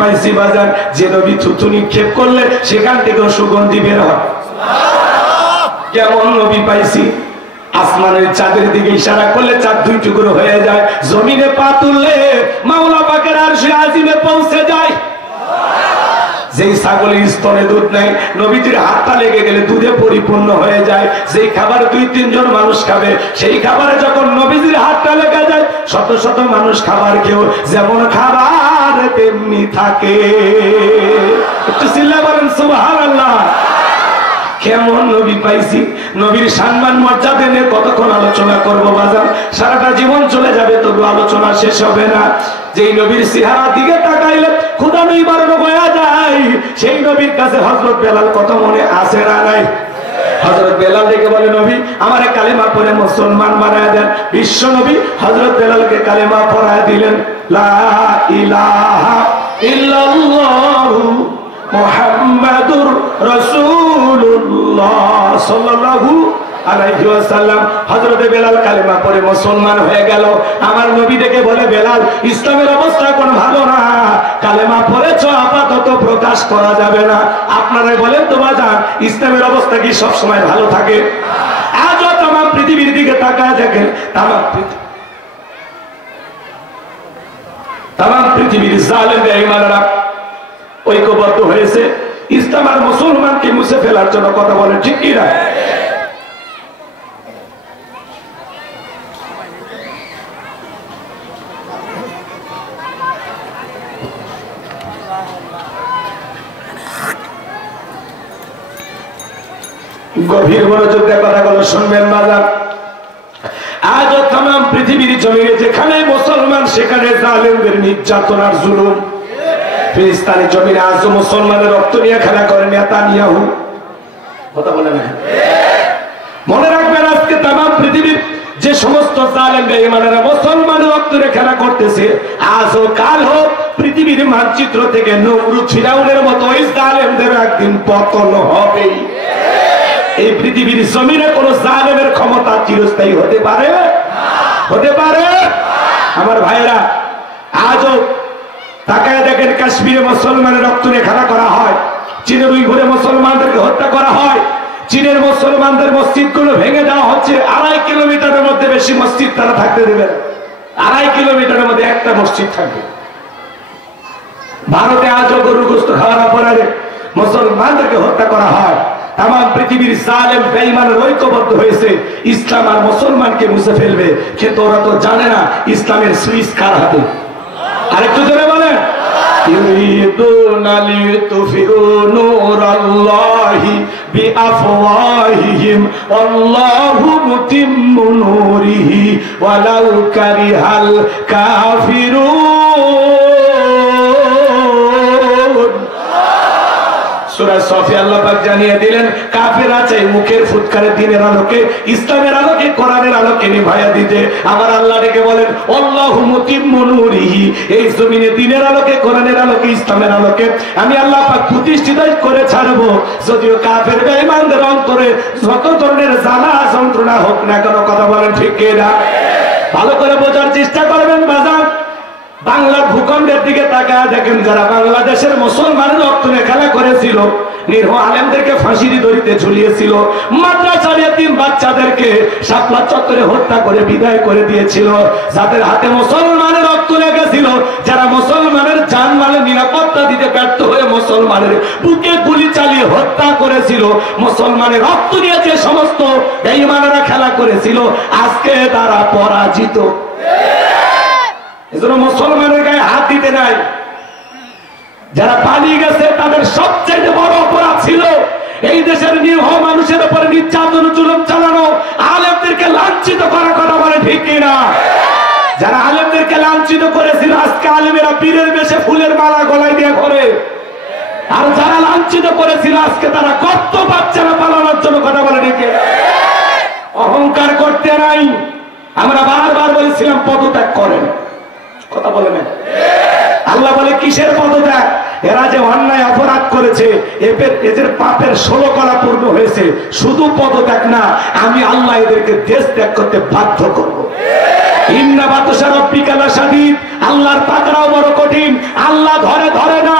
পাইছি বাজার, যে নবী থুতু নিক্ষেপ করলে সেখান থেকে সুগন্ধি বের হয়। কেমন নবী পাইছি? আসমানের চাঁদের দিকে ইশারা করলে চাঁদ দুই টুকরো হয়ে যায়, জমিনে পা তুললে মাওলা পাকের আরশে আজিমে পৌঁছে যায়। যেই ছাগলের স্তনে দুধ নাই, নবীজির হাতটা লেগে গেলে দুধে পরিপূর্ণ হয়ে যায়। যেই খাবার 2-3 জন মানুষ খাবে, সেই খাবারে যখন নবীজির হাতটা লেগে যায়, শত শত মানুষ খাবার খেয়েও যেমন খাবার তেমনি থাকে। একটু চিল্লা বলেন সুবহানাল্লাহ। কেমন নবী পাইছি? নবীর সম্মান মর্যাদা নিয়ে কতক্ষণ আলোচনা করবো বাজার, সারাটা জীবন চলে যাবে তবু আলোচনা শেষ হবে না। যেই নবীর চেহারা দিকে তাকাইলে ক্ষুধা নই বাড়ানো হয়ে যায়, সেই নবীর কাছে হযরত বেলাল কত মনে আছে না নাই? হযরত বেলাল দেখে বলে, নবী আমারে কালেমা পড়ে মুসলমান বানায় দেন। বিশ্ব নবী হযরত বেলালকে কালেমা পড়ায় দিলেন, লা ইলাহা ইল্লাল্লাহু মুহাম্মাদুর রাসূলুল্লাহ সাল্লাল্লাহু আলাইহি ওয়াসাল্লাম। হযরত বেলাল কালেমা পড়ে মুসলমান হয়ে গেল। আমার নবী দেখে বলে, বেলাল ইসলামের অবস্থা কোন ভালো না, কালেমা পড়েছো আপাতত প্রকাশ করা যাবে না। আপনারাই বলেন তো বাজার, ইসলামের অবস্থা কি সব সময় ভালো থাকে? আজও তামাম পৃথিবীর দিকে তাকায় দেখেন, তামাম পৃথিবীর জালেম বেঈমানরা ঐক্যবদ্ধ হয়েছে ইসলাম আর মুসলমানকে মুছে ফেলার জন্য। কথা বলে ঠিক কি না? গভীর মনোযোগ দিয়ে কথাগুলো শুনবেন বাজার। আজও তামাম পৃথিবীর জমিনে যেখানে মুসলমান সেখানে জালেমদের নির্যাতন আর জুলুম। ফিলিস্তিনের জমিনে আজও মুসলমানের রক্ত নিয়ে খেলা করে নেতানিয়াহু। কথা বলে না? মনে রাখবেন, আজকে তামাম পৃথিবীর যে সমস্ত জালেম বেঈমানেরা মুসলমানের রক্ত নিয়ে খেলা করতেছে, আজও কাল হোক পৃথিবীর মানচিত্র থেকে নমরুদ ফিরাউনের মতো ওই জালেমদের একদিন পতন হবে। এই পৃথিবীর জমিনে কোন জালেমের ক্ষমতা চিরস্থায়ী হতে পারে? হতে পারে? আমার ভাইরা, আজও তাকায় দেখেন, কাশ্মীরে মুসলমানের রক্ত নিয়ে খেলা করা হয়, চীনের উইঘুরে মুসলমানদেরকে হত্যা করা হয়, চীনের মুসলমানদের মসজিদগুলো ভেঙে দেওয়া হচ্ছে। 2.5 কিলোমিটারের মধ্যে বেশি মসজিদ তারা থাকতে দেবেন, 2.5 কিলোমিটারের মধ্যে একটা মসজিদ থাকবে। ভারতে আজও গরু গোশত খাওয়ার অপরাধে মুসলমানদেরকে হত্যা করা হয়। তামাম পৃথিবীর জালেম বেঈমানের ঐক্যবদ্ধ হয়েছে ইসলাম আর মুসলমানকে মুছে ফেলবে, কিন্তু ওরা তো জানে না ইসলামের সুইচ কার হাতে। আরেকটু জোরে বলেন, ইউরিদুনা লিতুফিউ নূরাল্লাহি বিআফওয়াহিহিম ওয়াল্লাহু মুতিম্মু নূরিহি ওয়ালাউ কারিহাল কাফিরুন। সূরা সফে আল্লাহ পাক জানিয়ে দিলেন, কাফেররা চাই মুখের ফুৎকারে দিনের আলোকে, ইসলামের আলোকে, কোরআনের আলোকে নিভাইয়া দিতে। আমার আল্লাহ ডেকে বলেন, আল্লাহু মুতিম্মু নূরিহি, এই জমিনে দিনের আলোকে, কোরআনের আলোকে, ইসলামের আলোকে আমি আল্লাহ পাক প্রতিষ্ঠিত করে ছাড়বো। যদিও কাফের বেঈমানদের অন্তরে যত ধরনের জ্বালা যন্ত্রণা হোক না কেন। কথা বলেন ঠিক কি না? ভালো করে বোঝার চেষ্টা করবেন বাজার। বাংলার ভূখণ্ডের দিকে তাকায় দেখেন, যারা বাংলাদেশের মুসলমানের রক্ত নিয়ে খেলা করেছিল, নিরীহ আলেমদেরকে ফাঁসির দড়িতে ঝুলিয়েছিল, মাদ্রাসার এতিম বাচ্চাদেরকে শাপলা চত্বরে হত্যা করে বিদায় করে দিয়েছিল, যাদের হাতে মুসলমানের রক্ত লেগেছিল, যারা মুসলমানের জানমালের নিরাপত্তা দিতে ব্যর্থ হয়ে মুসলমানের বুকে গুলি চালিয়ে হত্যা করেছিল, মুসলমানের রক্ত নিয়ে যে সমস্ত বেঈমানেরা খেলা করেছিল, আজকে তারা পরাজিত। এজন্য মুসলমানের গায়ে হাত দিতে নাই। যারা পালিয়ে গেছে তাদের সবচেয়ে বড় অপরাধ ছিল এই দেশের নিরীহ মানুষের উপরে নির্যাতন জুলুম চালানো, আলেমদেরকে লাঞ্ছিত করা। কথা বলে ঠিক কিনা? যারা আলেমদেরকে লাঞ্ছিত করেছিল, আজকে আলেমেরা পীরের বেশে ফুলের মালা গলায় দিয়ে ঘোরে। আর যারা লাঞ্ছিত করেছিল, আজকে তারা কত বাচ্চারা পালানোর জন্য। কথা বলে ঠিক কিনা? অহংকার করতে নাই। আমরা বারবার বলেছিলাম পদত্যাগ করেন। কথা বলে না? আল্লাহ বলে কিসের পদত্যাগ? এরা যে অন্যায় অপরাধ করেছে, এদের পাপের 16 কলা পূর্ণ হয়েছে। শুধু পদত্যাগ না, আমি আল্লাহ এদেরকে দেশ ত্যাগ করতে বাধ্য করব। ইন্না বাতশা রাব্বিকা লাশাদীদ, আল্লাহর পাকড়াও বড় কঠিন। আল্লাহ ধরে ধরে না,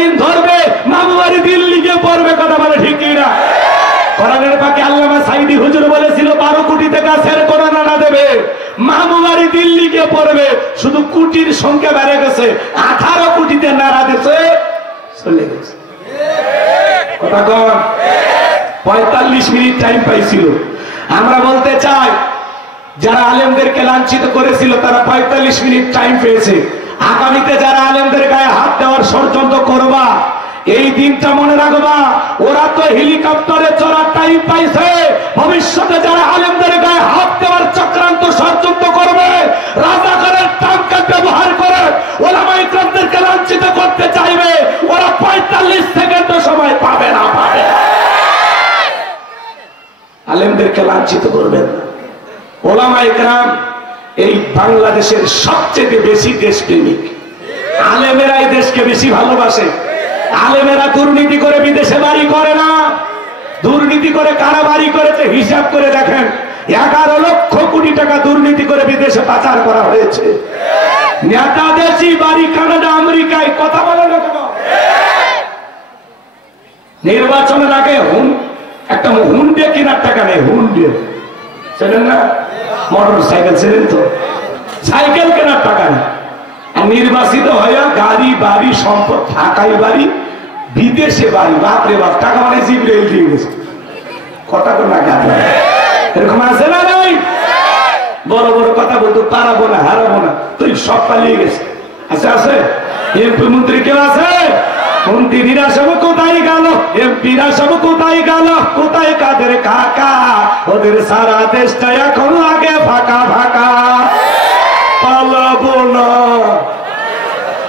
যেদিন ধরবে মামু বাড়ি দিল্লি গিয়ে পড়বে, কথা বলে ঠিক কিনা? কোরআনের পাকে আল্লামা সাঈদী হুজুর বলেছিল 12 কোটিতে গাছের কোরআন আনা দেবে, মামু বাড়ি দিল্লি গিয়ে পড়বে। শুধু কোটির সংখ্যা বেড়ে গেছে, 18 কোটিতে নাড়া দিচ্ছে, চলে গেছে। কথা কন, 45 মিনিট টাইম পাইছিল। আমরা বলতে চাই, যারা আলেমদেরকে লাঞ্ছিত করেছিল তারা 45 মিনিট টাইম পেয়েছে। আগামীতে যারা আলেমদের গায়ে হাত দেওয়ার ষড়যন্ত্র করবা, এই দিনটা মনে রাখবা, ওরা তো হেলিকপ্টারে চড়ার টাইম পাইছে। ভবিষ্যতে যারা আলেমদের গায়ে হাত দেওয়ার চক্রান্ত ষড়যন্ত্র করবে, রাজাকারের টাঙ্কা ব্যবহার করে ওলামায়ে ইকরামদেরকে লাঞ্ছিত করতে চাইবে, ওরা 45 সেকেন্ড সময় পাবে না, পাবে। আলেমদেরকে লাঞ্ছিত করবেন। ওলামায়ে ইকরাম এই বাংলাদেশের সবচেয়ে বেশি দেশপ্রেমিক। আলেমেরা এই দেশকে বেশি ভালোবাসে। আলেমেরা দুর্নীতি করে বিদেশে বাড়ি করে না, দুর্নীতি করে কারা বাড়ি করেছে হিসাব করে দেখেন। 11 লক্ষ কোটি টাকা দুর্নীতি করে বিদেশে পাচার করা হয়েছে। নেতা দেশি বাড়ি কানাডা আমেরিকায়, কথা বলে না কেন? নির্বাচনের আগে একটা হুন্ডে কেনার টাকা নেই, হুন্ডে চেনেন না? মোটর সাইকেল চেনেন তো? সাইকেল কেনার টাকা নেই। নির্বাচিত হয়ে গাড়ি বাড়ি সম্পদ, ঢাকায় বাড়ি, বিদেশে বাড়ি, বাপরে বাপ, টাকা মানে জিবরাইল দিয়ে গেছে। কথা কোন না, এরকম আছে না? নাই বড় বড় কথা বলতো, পারাবো না, হারাবো না, তুই সব পালিয়ে গেছে। আছে আছে এমপি মন্ত্রী কেউ আছে? মন্ত্রীরা সব কোথায় গেল? এমপিরা সব কোথায় গেল? কোথায় কাদের কাকা? ওদের সারা দেশটা এখন লাগে ফাঁকা ফাঁকা। পালাবো না,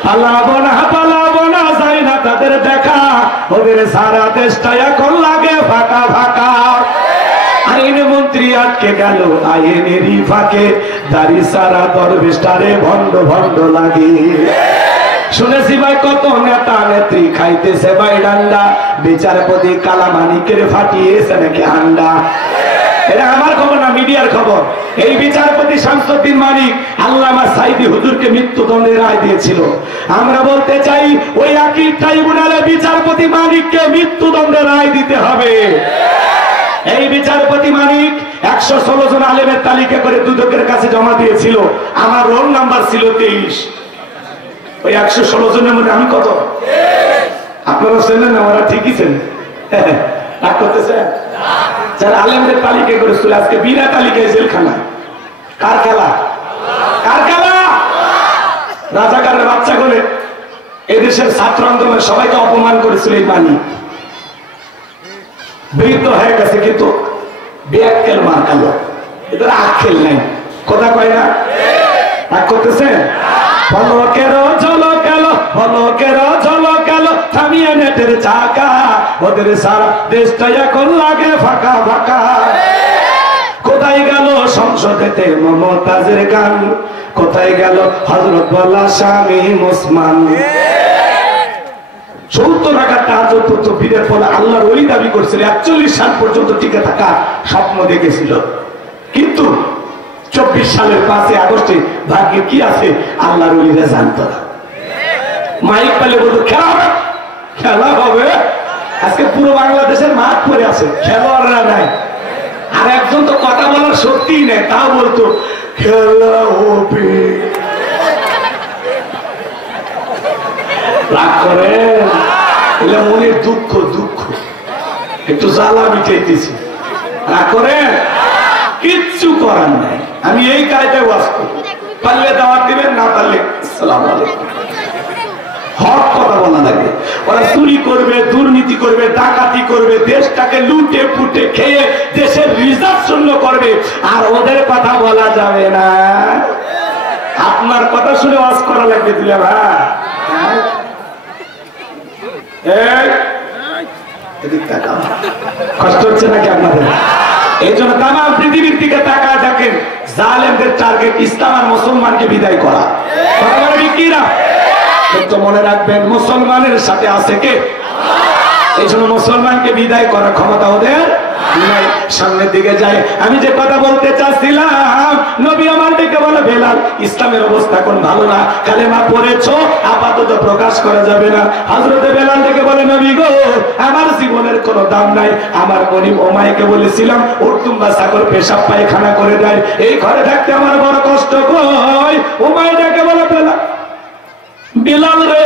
পালাবো না, পালাবো না, যাই না তাদের দেখা। ওদের সারা দেশটা এখন লাগে ফাঁকা ফাঁকা। আইন মন্ত্রী আটকে গেল আইনেরই ফাঁকে, দাড়ি সারা দরবেশটারে ভণ্ড ভণ্ড লাগে। শুনেছি ভাই কত নেতা নেত্রী খাইতেছে ভাই ডান্ডা, বিচারপতি কালামানিকের ফাটিয়েছে নাকি হান্ডা। এটা আমার খবর না, মিডিয়ার খবর। এই বিচারপতি শামসুদ্দিন মানিক আল্লামা সাঈদী হুজুরকে মৃত্যুদণ্ডের রায় দিয়েছিল। আমরা বলতে চাই, ওই একই ট্রাইব্যুনালে বিচারপতি মানিককে মৃত্যুদণ্ডের রায় দিতে হবে। এই বিচারপতি মানিক 116 জন আলেমের তালিকা করে দুদকের কাছে জমা দিয়েছিল। আমার রোল নাম্বার ছিল 23। ওই 116 জনের মধ্যে আমি কত? আপনারা চেনেন না? ওরা ঠিকই চেন। রাগ করতেছেন? যারা আলেমদের তালিকা করেছিল আজকে বিনা তালিকায় জেলখানা। কার খেলা? কার খেলা? রাজাকারের বাচ্চা করে এদেশের ছাত্র আন্দোলনের সবাইকে অপমান করেছিল এই মানি। বৃদ্ধ হয়ে গেছে কিন্তু বেয়াক্কেল মার কালো, এদের আক্কেল নাই। কথা কয় না? রাগ করতেছেন? ফলকের ঝলক এলো, ফলকের ঝলক এলো, থামিয়ে নেটের চাকা। ওদের সারা দেশটা এখন লাগে ফাঁকা ফাঁকা। কোথায় গেল সংসদেতে মমতাজের গান? কোথায় গেল হযরত বলা স্বামী ওসমান? 70 টাকা তাহাজ্জুদ পড়তো বিদের পরে, আল্লাহর ওলি দাবি করছিল 41 সাল পর্যন্ত টিকে থাকা স্বপ্ন দেখেছিল। কিন্তু 24 সালের 5 আগস্টে ভাগ্যে কি আছে আল্লাহর ওলিরা জানতো না। মাইক পেলে বলতো খেলা হবে, খেলা হবে। আজকে পুরো বাংলাদেশের মাঠ পড়ে আছে, খেলোয়াড়রা নাই। আর একজন তো কথা বলার শক্তিই নেই, তাও বলতো খেলা হবে। রাগ করে এলে মনের দুঃখ, দুঃখ একটু জ্বালা মিটাইতেছি। রাগ করে কিচ্ছু করার নাই। আমি এই কায়দায় ওয়াজ করি, পারলে দাওয়াত দিবেন, না পারলে আসসালামু আলাইকুম। হক কথা বলা লাগে। ওরা চুরি করবে, দুর্নীতি করবে, ডাকাতি করবে, দেশটাকে লুটে পুটে খেয়ে দেশের রিজার্ভ শূন্য করবে, আর ওদের কথা বলা যাবে না। আপনার কথা শুনে ওয়াজ করা লাগবে দিলে ভাই। কষ্ট হচ্ছে নাকি আপনাদের? এই জন্য তাম পৃথিবীর দিকে তাকায় দেখেন, জালেমদের টার্গেট ইসলাম আর মুসলমানকে বিদায় করা। কিন্তু মনে রাখবেন, মুসলমানের সাথে আছে কে? এই জন্য মুসলমানকে বিদায় করার ক্ষমতা ওদের। নাই, সামনের দিকে যাই। আমি যে কথা বলতে চাচ্ছিলাম, নবী আমার দিকে বলে বেলাল ইসলামের অবস্থা কোন ভালো না, কালেমা পড়েছো আপাতত প্রকাশ করা যাবে না। হযরতে বেলাল দিকে বলে নবী গো আমার জীবনের কোনো দাম নাই, আমার গরিব ওমাইকে বলেছিলাম উর্তুম্বা ছাগল পেশাব পায়খানা করে দেয়, এই ঘরে থাকতে আমার বড় কষ্ট কই। ওমাই ডেকে বলে বেলাল, বেলাল রে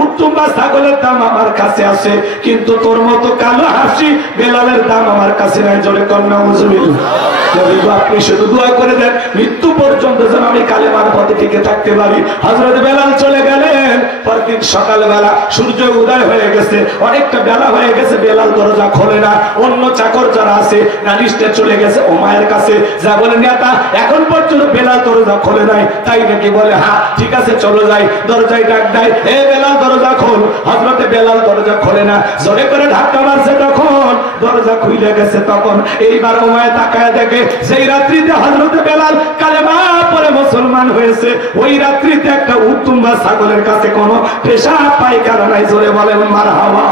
উর্তুম্বা ছাগলের দাম আমার কাছে আছে, কিন্তু তোর মতো কালো হাসি বেলালের দাম আমার কাছে নাই। জোরে কন্যা নাউজুবিল্লাহ। আপনি শুধু দোয়া করে দেন মৃত্যু পর্যন্ত যেন আমি কালেমার পথে টিকে থাকতে পারি। হযরত বেলাল চলে গেলেন। পরদিন সকালবেলা সূর্য উদয় হয়ে গেছে, অনেকটা বেলা হয়ে গেছে, বেলাল দরজা খোলে না। অন্য চাকর যারা আছে নালিশটা চলে গেছে ওমায়ের কাছে, যা বলে নেতা এখন পর্যন্ত বেলাল দরজা খোলে নাই, তাই নাকি বলে হ্যাঁ ঠিক আছে চলো যাই। দরজায় ডাক দেয়, এ বেলাল দরজা খোল। হযরতে বেলাল দরজা খোলে না, জোরে করে ধাক্কা মারছে, তখন দরজা খুলে গেছে। তখন এইবার ওমায় তাকায় দেখে সেই রাত্রিতে হযরতে বেলাল কালেমা পড়ে মুসলমান হয়েছে। ওই রাত্রিতে একটা উর্তুম্বা ছাগলের কাছে কোনো পেশাব পায়খানা নাই। জোরে বলেন মারহাবা।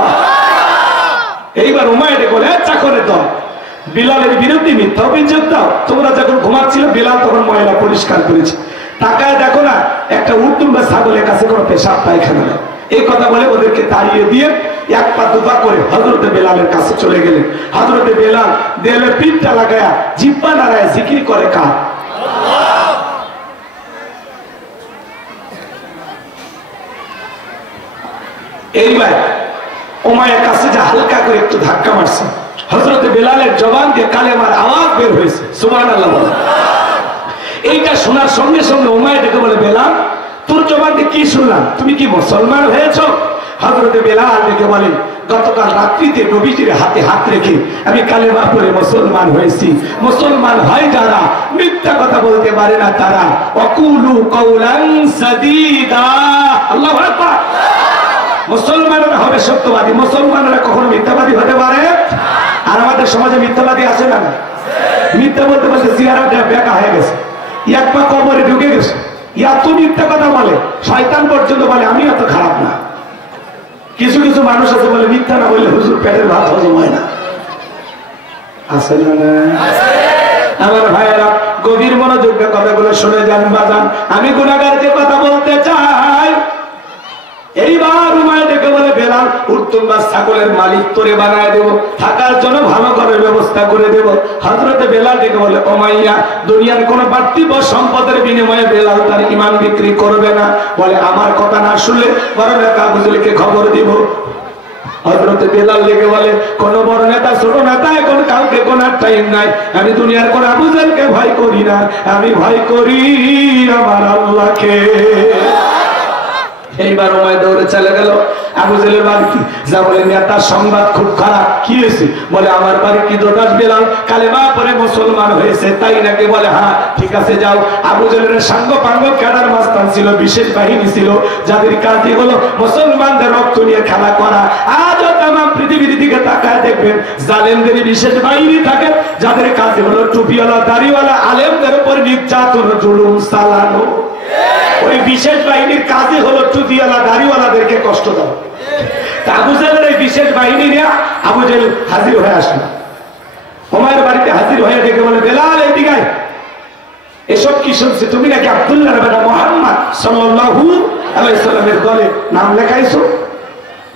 এইবার ওমায় বলে চাকরের দল বিলালের বিরুদ্ধে মিথ্যা অভিযোগ দাও, তোমরা যখন ঘুমাচ্ছিল বেলাল তখন ময়লা পরিষ্কার করেছে, তাকায় দেখো না একটা উর্তুম্বা ছাগলের কাছে কোনো পেশাব পায়খানা নেই। এই কথা বলে ওদেরকে তাড়িয়ে দিয়ে এক পা দুপা করে হযরতে বেলালের কাছে চলে গেলেন। হযরতে বেলাল দেলে পিঠটা লাগায়া জিহ্বা নাড়ায় জিকির করে কার? আল্লাহ। এইবার ওমায়ের কাছে যে হালকা করে একটু ধাক্কা মারছে, হযরতে বেলালের জবান দিয়ে কালেমার আওয়াজ বের হয়েছে। সুবহানাল্লাহ বলে। এইটা শোনার সঙ্গে সঙ্গে ওমায় ডেকে বলে বেলাল তোর জবান দিয়ে কি শুনলাম, তুমি কি মুসলমান হয়েছো? হযরতে বেলাল ডেকে বলেন গতকাল রাত্রিতে নবীজির হাতে হাত রেখে আমি কালেমা পড়ে মুসলমান হয়েছি। মুসলমান হয় যারা মিথ্যা কথা বলতে পারে না তারা। ওয়াকুলু কাওলান সাদীদা। আল্লাহু আকবার। মুসলমানরা হবে সত্যবাদী, মুসলমানরা কখনো মিথ্যাবাদী হতে পারে? আর আমাদের সমাজে মিথ্যাবাদী আছে না? মিথ্যা বলতে বলতে চেহারাটা বেঁকা হয়ে গেছে, এক পা কবরে ঢুকে গেছে, এত মিথ্যা কথা বলে শয়তান পর্যন্ত বলে আমি এত খারাপ না। কিছু কিছু মানুষ আছে বলে মিথ্যা না বললে হুজুর পেটের ভাত হজম হয় না। আছে না? আমার ভাইয়েরা গভীর মনোযোগ দিয়ে কথাগুলো শুনে যান বাজান। আমি গুনাহগারকে কথা বলতে চাই। এইবার উমায় ডেকে বলে বেলাল উর্তুম্বা ছাগলের মালিক তোরে বানায় দেব, থাকার জন্য ভালো ঘরের ব্যবস্থা করে দেব। হযরতে বেলাল ডেকে বলে ওমাইয়া দুনিয়ার কোন পার্থিব সম্পদের বিনিময়ে বেলাল তার ঈমান বিক্রি করবে না। বলে আমার কথা না শুনলে বড় নেতা আবু জেলকে খবর দিব। হযরতে বেলাল লেগে বলে কোন বড় নেতা ছোট নেতা এখন কাউকে কোন টাইম নাই, আমি দুনিয়ার কোন আবু জেলকে ভয় করি না, আমি ভয় করি আমার আল্লাহকে। এইবার ওমায় দৌড়ে চলে গেল আবু জেলের বাড়ি। যা বলে নেতার সংবাদ খুব খারাপ। কি হয়েছে? বলে আমার বাড়ি কি দোদাস বেলাল কালেমা পড়ে মুসলমান হয়েছে, তাই নাকি? বলে হ্যাঁ ঠিক আছে যাও। আবু জেলের সাঙ্গ পাঙ্গ ক্যাডার মাস্তান ছিল, বিশেষ বাহিনী ছিল, যাদের কাজই হলো মুসলমানদের রক্ত নিয়ে খেলা করা। আজও তাম পৃথিবীর দিকে তাকায় দেখবেন জালেমদের বিশেষ বাহিনী থাকে, যাদের কাজই হলো টুপিওয়ালা দাড়িওয়ালা আলেমদের উপর নির্যাতন জুলুম চালানো। ওই বিশেষ বাহিনীর কাজই হলো টুপিওয়ালা দাড়িওয়ালাদেরকে কষ্ট দাও। আবু জেলের এই বিশেষ বাহিনী নিয়ে আবু জেল হাজির হয়ে আসলো ওমায়ের বাড়িতে। হাজির হয়ে দেখে বলে বেলাল এইদিকে এসব কি শুনছি, তুমি নাকি আব্দুল্লাহর বেটা মুহাম্মদ সাল্লাল্লাহু আলাইহি সাল্লামের দলে নাম লেখাইছো?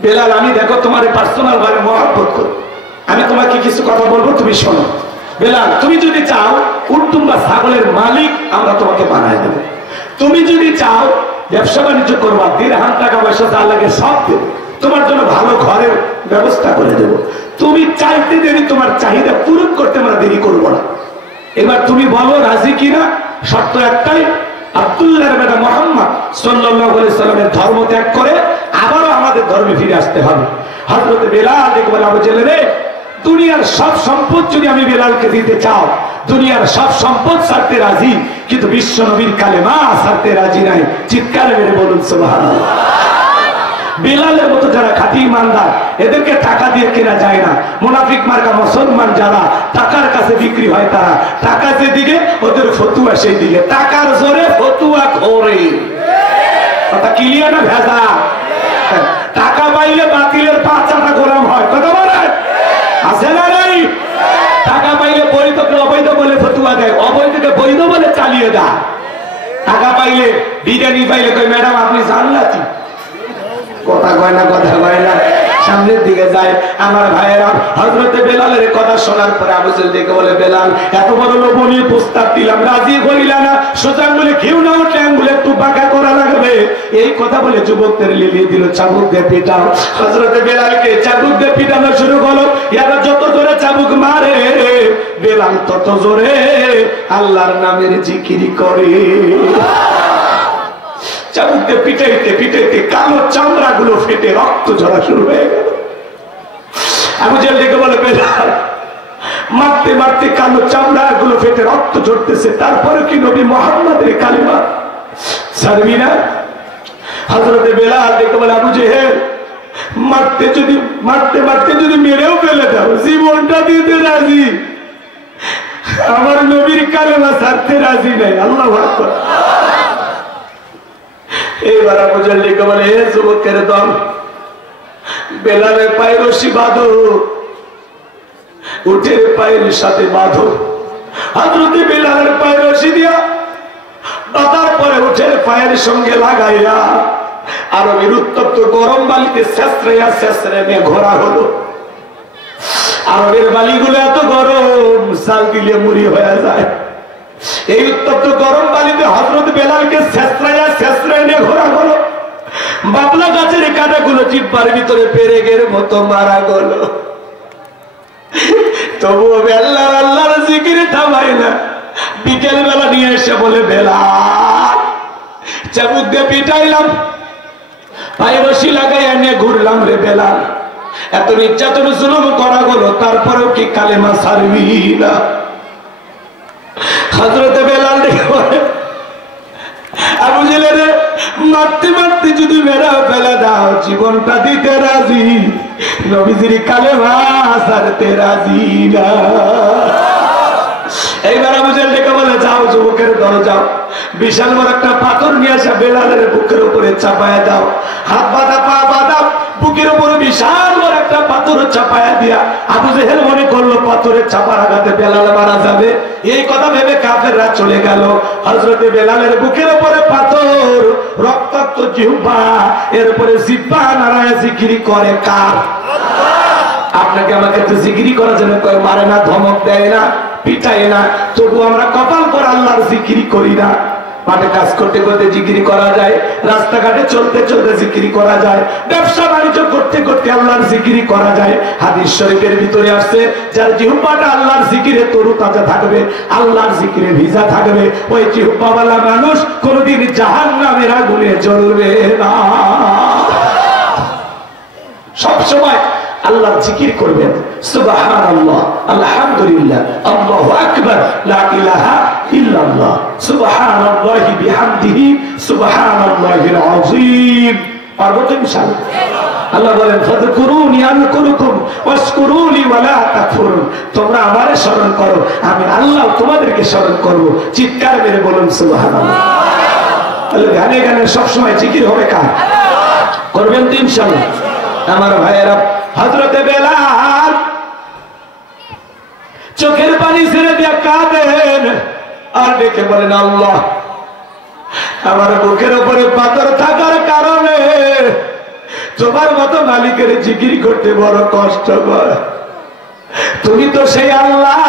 বেলাল আমি দেখো তোমার পার্সোনাল ভাবে মহব্বত করি, আমি তোমাকে কিছু কথা বলবো তুমি শোনো। বেলাল তুমি যদি চাও উর্তুম্বা ছাগলের মালিক আমরা তোমাকে বানায় দেবো। তুমি যদি চাও ব্যবসা বাণিজ্য করবা, দিরহাম টাকা পয়সা যা লাগে সব দেবো, তোমার জন্য ভালো ঘরের ব্যবস্থা করে দেবো। তুমি চাইতে দেরি, তোমার চাহিদা পূরণ করতে আমরা দেরি করবো না। এবার তুমি বলো রাজি কিনা? শর্ত একটাই, আব্দুল্লাহর বেটা মুহাম্মদ সাল্লাল্লাহু আলাইহি সাল্লামের ধর্ম ত্যাগ করে আবারও আমাদের ধর্মে ফিরে আসতে হবে। হযরত বেলাল দেখে বলে আবু জেল রে দুনিয়ার সব সম্পদ যদি আমি বেলালকে দিতে চাও, দুনিয়ার সব সম্পদ ছাড়তে রাজি, কিন্তু বিশ্ব নবীর কালেমা ছাড়তে রাজি নাই। চিৎকার মেরে বলুন সুবহানাল্লাহ। বেলালের মতো যারা খাঁটি ইমানদার এদেরকে টাকা দিয়ে কেনা যায় না। মুনাফিক মার্কা মুসলমান যারা টাকার কাছে বিক্রি হয়, তারা টাকা যেদিকে ওদের ফতুয়া সেই দিকে, টাকার জোরে ফতুয়া ঘোরে। কথা ক্লিয়ার না ভেজা? টাকা পাইলে বাতিলের পাঁচাটা গোলাম হয়। কথা বলেন আছে না নাই? বিরিয়ানি পাইলে কই ম্যাডাম আপনি জান্নাতি। কথা কয় না, কথা কয় না। সামনের দিকে যায় আমার ভাইয়েরা, হযরতে বেলালের কথা শোনার পরে আবু জেহেল দেখে বলে, বেলাল এত বড় লোভনীয় প্রস্তাব দিলাম, রাজি হইলা না, সোজা আঙ্গুলে ঘিউ না উঠলে আঙ্গুলে একটু পাকা করা লাগবে। এই কথা বলে যুবকদের লিলিয়ে দিল, চাবুক দিয়ে পিটাও। হযরতে বেলালকে চাবুক দিয়ে পিটানো শুরু করলো। এরা যত জোরে চাবুক মারে বেলাল তত জোরে আল্লাহর নামের জিকির করে। চাবুকতে পিটাইতে পিটাইতে কালো চামড়া গুলো ফেটে রক্ত ঝরা শুরু হয়ে গেল। আবু জেহেল ডেকে বলে, বেলাল মারতে মারতে কালো চামড়া গুলো ফেটে রক্ত ঝরতেছে, তারপরে কি নবী মুহাম্মদের কালিমা ছাড়বি না? হযরতে বেলাল ডেকে বলে, আবু জেহেল মারতে মারতে যদি মেরেও ফেলে দাও, জীবনটা দিতে রাজি, আমার নবীর কালিমা ছাড়তে রাজি নাই। আল্লাহু আকবার। এইবার আবু জেহেল ডেকে বলে, হে যুবকের দল, বেলালের পায়ে রশি বাঁধো, উটের পায়ের সাথে বাঁধো। হযরতে বেলালের পায়ে রশি দিয়া বাঁধার পরে উটের পায়ের সঙ্গে লাগাইয়া আরবের উত্তপ্ত গরম বালিতে ছেঁচড়াইয়া ছেঁচড়াইয়া নিয়ে ঘোরা হলো। আরবের বালিগুলো এত গরম, চাল দিলে মুড়ি হয়ে যায়। এই উত্তপ্ত গরম বালিতে হযরত বেলালকে ছেঁচড়াইয়া ছেঁচড়াইয়া নিয়ে ঘোরা হলো। বাবলা গাছের কাঁটাগুলো জিহ্বার ভিতরে পেরেকের মতো মারা গেল। তবুও আল্লাহ আল্লাহর জিকিরে থামায় না। বিকেল বেলা নিয়ে এসে বলে, বেলাল চাবুক দিয়ে পিটাইলাম, পায়ে রশি লাগাইয়া নিয়ে ঘুরলাম রে বেলাল, এত নির্যাতন জুলুম করা হলো, তারপরেও কি কালেমা ছাড়বি না? হযরতে বেলাল দেখে বলে, আবু জেহেল মারতে মারতে যদি মেরা ফেলে দাও, জীবনটা দিতে রাজি, নবীজির কালেমা ছাড়তে রাজি না। এইবার আবু জেহেল ডেকে বলে, যাও যুবকের দল যাও, বিশাল বড় একটা পাথর নিয়ে আসা বেলালের বুকের উপরে চাপায়া দাও, হাত বাঁধা পা বাঁধা, বুকের উপরে বিশাল বড় একটা পাথর চাপায়া দিয়া। আবু জেহেল মনে করলো পাথরের চাপার আঘাতে বেলাল মারা যাবে। এই কথা ভেবে কাফেররা চলে গেল। হযরতে বেলালের বুকের উপরে পাথর, রক্তাক্ত জিহ্বা, এর উপরে জিহ্বা নাড়ায় জিকির করে কার? আপনাকে আমাকে তো জিকিরি করার জন্য কয়, মারে না, ধমক দেয় না, পিটায় না, তবু আমরা কপাল করে আল্লাহর জিকিরি করি না। মাঠে কাজ করতে করতে জিকিরি করা যায়, রাস্তাঘাটে চলতে চলতে জিকিরি করা যায়, ব্যবসা বাণিজ্য করতে করতে আল্লাহর জিকিরি করা যায়। হাদিস শরীফের ভিতরে আসছে, যার জিহ্বাটা আল্লাহর জিকিরে তরু তাজা থাকবে, আল্লাহর জিকিরে ভিজা থাকবে, ওই জিহ্বাওয়ালা মানুষ কোনদিন জাহান্নামের আগুনে জ্বলবে না। সব সময় আল্লাহর জিকির করবেন, সুবহানাল্লাহ, আলহামদুলিল্লাহ, আল্লাহু আকবার, লা ইলাহা ইল্লাল্লাহ, সুবহানাল্লাহি বিহামদিহি, সুবহানাল্লাহিল আযীম। পারবো তো ইনশাআল্লাহ? আল্লাহ বলেন, ফাযকুরুনি আযকুরুকুম ওয়াশকুরুলি ওয়ালা তাকফুরুন। তোমরা আমারে স্মরণ করো, আমি আল্লাহ তোমাদেরকে স্মরণ করব। চিৎকার মেরে বলুন সুবহানাল্লাহ। তাহলে গানে গানে সব সময় জিকির হবে কার? করবেন তো ইনশাআল্লাহ? আমার ভাইয়েরা, হযরতে বেলাল চোখের পানি ছেড়ে দিয়ে কাঁদেন আর ডেকে বলেন, আল্লাহ আমার বুকের উপরে পাথর থাকার কারণে তোমার মতো মালিকের জিকির করতে বড় কষ্ট হয়। তুমি তো সেই আল্লাহ,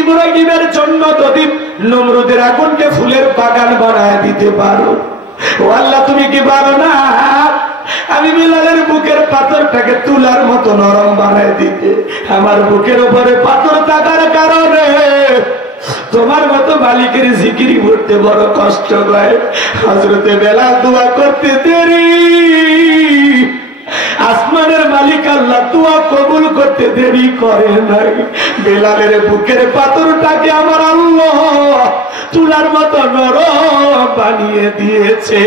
ইব্রাহিমের জন্য যদি নমরুদের আগুনকে ফুলের বাগান বানায় দিতে পারো, ও আল্লাহ তুমি কি পারো না আমি বেলালের বুকের পাথরটাকে তুলার মতো নরম বানায় দিতে? আমার বুকের উপরে পাথর থাকার কারণে তোমার মতো মালিকের জিকির করতে বড় কষ্ট হয়। হযরতে বেলাল দোয়া করতে দেরি, আসমানের মালিক আল্লাহ দোয়া কবুল করতে দেরি করে নাই। বেলালের বুকের পাথরটাকে আমার আল্লাহ তুলার মতো নরম বানিয়ে দিয়েছে।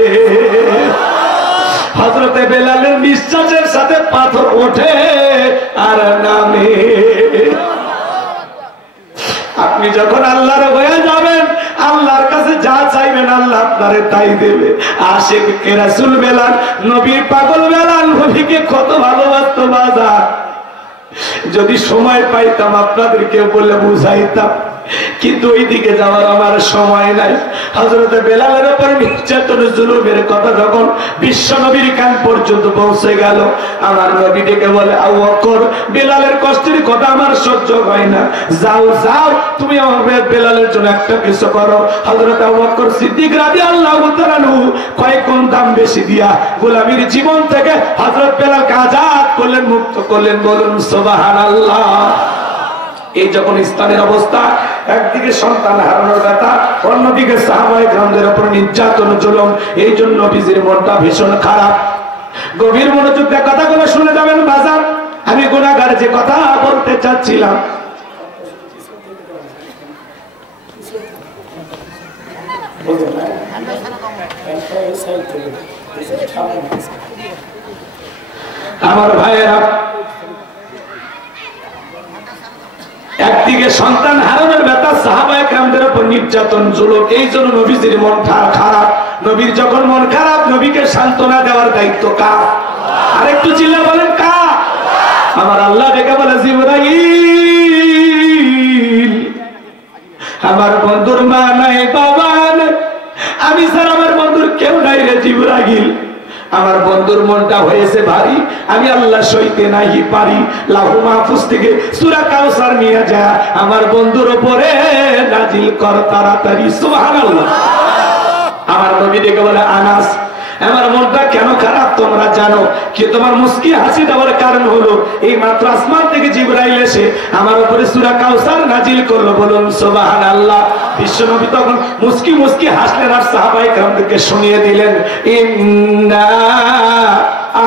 হযরতে বেলালের নিঃশ্বাসের সাথে পাথর ওঠে আর নামে। আপনি যখন আল্লাহর হয়ে যাবেন, আল্লাহর কাছে যা চাইবেন আল্লাহ আপনারে তাই দেবে। আশিক কে রাসূল বেলাল, নবীর পাগল বেলাল নবীকে কত ভালোবাসতো বাজার। যদি সময় পাইতাম আপনাদেরকে বলে বুঝাইতাম। কিন্তু ওই দিকে যাওয়ার আমার সময় নাই। হযরত বেলালের উপর নির্যাতন জুলুমের কথা যখন বিশ্ব নবীর কান পর্যন্ত পৌঁছে গেল, আমার নবী ডেকে বলে, আবু বকর, বেলালের কষ্টের কথা আমার সহ্য হয় না, যাও যাও তুমি আমার বেলালের জন্য একটা কিছু করো। হযরত আবু বকর সিদ্দিক রাদিয়াল্লাহু তাআলা কয়েক গুণ দাম বেশি দিয়া গোলামীর জীবন থেকে হযরত বেলালকে আজাদ করলেন, মুক্ত করলেন। বলুন সুবহানাল্লাহ। এই যখন ইসলামের অবস্থা, একদিকে সন্তান হারানোর ব্যথা, অন্যদিকে সাহাবায়ে কেরামদের উপর নির্যাতন জুলুম, এই জন্য নবীজির মনটা ভীষণ খারাপ। গভীর মনোযোগ দিয়ে কথাগুলো শুনে যাবেন বাজার। আমি গুনাহগার যে কথা বলতে চাচ্ছিলাম, আমার ভাইয়েরা, একদিকে সন্তান হারানোর ব্যথা, সাহাবায়ে কেরামদের উপর নির্যাতন জুলুম, এই জন্য নবীজির মন খারাপ। নবীর যখন মন খারাপ, নবীকে সান্ত্বনা দেওয়ার দায়িত্ব কার? আরেকটু চিল্লা বলেন কার? আমার আল্লাহ ডেকে বলে, জিবরাইল, আমার বন্ধুর মা নাই, বাবা নাই, আমি স্যার আমার বন্ধুর কেউ নাই রে জিবরাইল। আমার বন্ধুর মনটা হয়েছে ভারী, আমি আল্লাহ সইতে নাই পারি। লাহু মাহফুজ থেকে সূরা কাউসার নিয়ে যা আমার বন্ধুর উপরে নাজিল কর তাড়াতাড়ি। সুবহানাল্লাহ। আমার নবী ডেকে বলে, আনাস, আমার মনটা কেন খারাপ তোমরা জানো কি? তোমার মুস্কি হাসি দেওয়ার কারণ হলো এই মাত্র আসমান থেকে জিবরাইল এসে আমার উপরে সূরা কাউসার নাজিল করলো। বলুন সুবহানাল্লাহ। বিশ্বনবী তখন মুস্কি মুস্কি হাসলেন আর সাহাবায়ে কেরামদেরকে শুনিয়ে দিলেন, ইন্না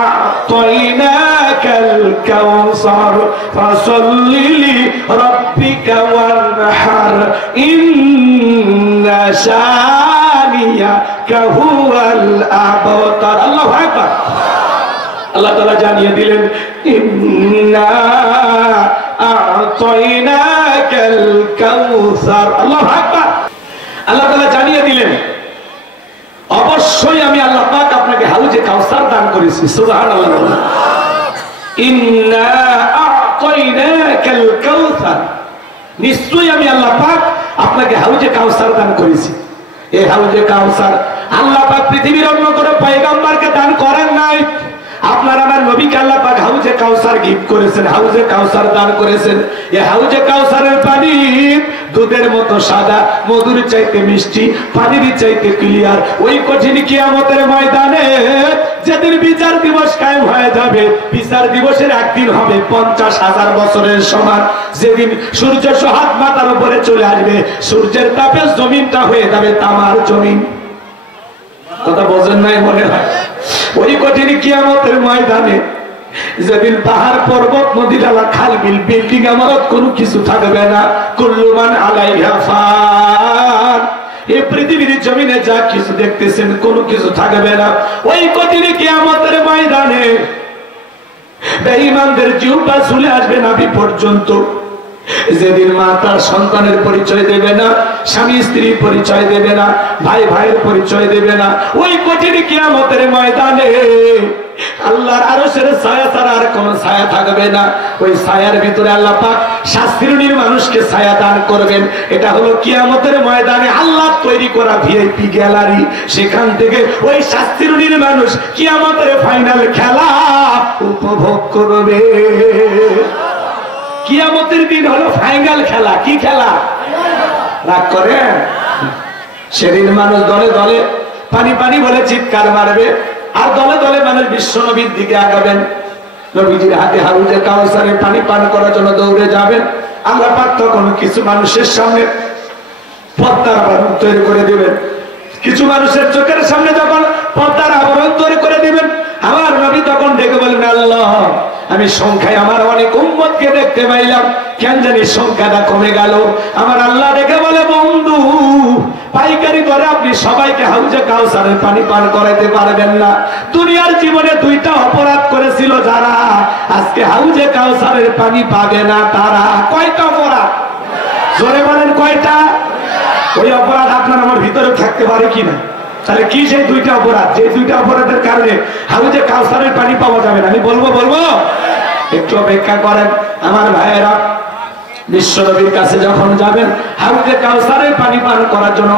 আ'তাইনাকাল কাউসার ফাসাল্লি লিরাব্বিকা ওয়ানহার ইন্না শানিয়াকা হুয়াল আবতার। আল্লাহু আকবার। আল্লাহ তাআলা জানিয়ে দিলেন, ইন্না আ'তাইনাকাল কাউসার। আল্লাহু আকবার। আল্লাহ তাআলা জানিয়ে দিলেন, অবশ্যই আমি আল্লাহ পাক আপনাকে হাউজে কাউসার দান করেছি। সুবহানাল্লাহ। ইন্না আ'তাইনাকাল কাউসার, নিশ্চয়ই আমি আল্লাহ পাক আপনাকে হাউজে কাউসার দান করেছি। এই হাউজে কাউসার আল্লাহ পাক পৃথিবীর অন্য কোনো পয়গম্বরকে দান করেন নাই। আপনার আমার নবীকে আল্লাহ পাক হাউজে কাউসার গিফট করেছেন, হাউজে কাউসার দান করেছেন। এই হাউজে কাউসারের পানি দুধের মতো সাদা, মধুর চাইতে মিষ্টি, পানির চাইতে ক্লিয়ার। ওই কঠিন কিয়ামতের ময়দানে যেদিন বিচার দিবস কায়েম হয়ে যাবে, বিচার দিবসের একদিন হবে 50,000 বছরের সমান। যেদিন সূর্য হাত মাথার উপরে চলে আসবে, সূর্যের তাপে জমিনটা হয়ে যাবে তামার জমিন। কথা বোঝেন নাই মনে হয়? ওই কঠিন কিয়ামতের ময়দানে যেদিন পাহাড় পর্বত নদী নালা খাল বিল বিল্ডিং ইমারত কোনো কিছু থাকবে না। কুল্লু মান আলাইহা ফান, এই পৃথিবীর জমিনে যা কিছু দেখতেছেন কোনো কিছু থাকবে না। ওই কঠিন কিয়ামতের ময়দানে বেঈমানদের জিহ্বা ঝুলে আসবে নাভি পর্যন্ত। যেদিন মা তার সন্তানের পরিচয় দেবে না, স্বামী স্ত্রীর পরিচয় দেবে না, ভাই ভাইয়ের পরিচয় দেবে না। ওই কঠিন কিয়ামতের ময়দানে আল্লাহর আরশের ছায়া ছাড়া আর কোন ছায়া থাকবে না। ওই ছায়ার ভিতরে আল্লাহ পাক 7 শ্রেণীর মানুষকে ছায়া দান করবেন। এটা হলো কিয়ামতের ময়দানে আল্লাহ তৈরি করা ভিআইপি গ্যালারি। সেখান থেকে ওই 7 শ্রেণীর মানুষ কিয়ামতের ফাইনাল খেলা উপভোগ করবে। কিয়ামতের দিন হলো ফাইনাল খেলা। কি খেলা? রাগ করেন? সেদিন মানুষ দলে দলে পানি পানি বলে চিৎকার মারবে, আর দলে দলে মানুষ বিশ্ব নবীর দিকে আগাবেন। নবীজির হাতে হাউজে কাউসারে পানি পান করার জন্য দৌড়ে যাবেন। আল্লাহ পাক তখন কিছু মানুষের সামনে পর্দার আবরণ তৈরি করে দিবেন। কিছু মানুষের চোখের সামনে যখন পর্দার আবরণ তৈরি করে দিবেন, আমার নবী তখন ডেকে বলেন, আল্লাহ, আমি সংখ্যায় আমার অনেক উম্মতকে দেখতে পাইলাম, কেন জানি সংখ্যাটা কমে গেল। আমার আল্লাহ ডেকে বলে, বন্ধু, পাইকারি করে আপনি সবাইকে হাউজে কাউসারের পানি পান করাইতে পারবেন না। দুনিয়ার জীবনে 2টা অপরাধ করেছিল যারা, আজকে হাউজে কাউসারের পানি পাবে না তারা। কয়টা অপরাধ? জোরে বলেন কয়টা? ওই অপরাধ আপনার আমার ভিতরে থাকতে পারে কিনা? তাহলে কি সেই 2টা অপরাধ? যে 2টা অপরাধের কারণে হাউজে কাউসারের পানি পাওয়া যাবে না। আমি বলবো একটু অপেক্ষা করেন আমার ভাইয়েরা। বিশ্বনবীর কাছে যখন যাবেন হাউজে কাউসারের পানি পান করার জন্য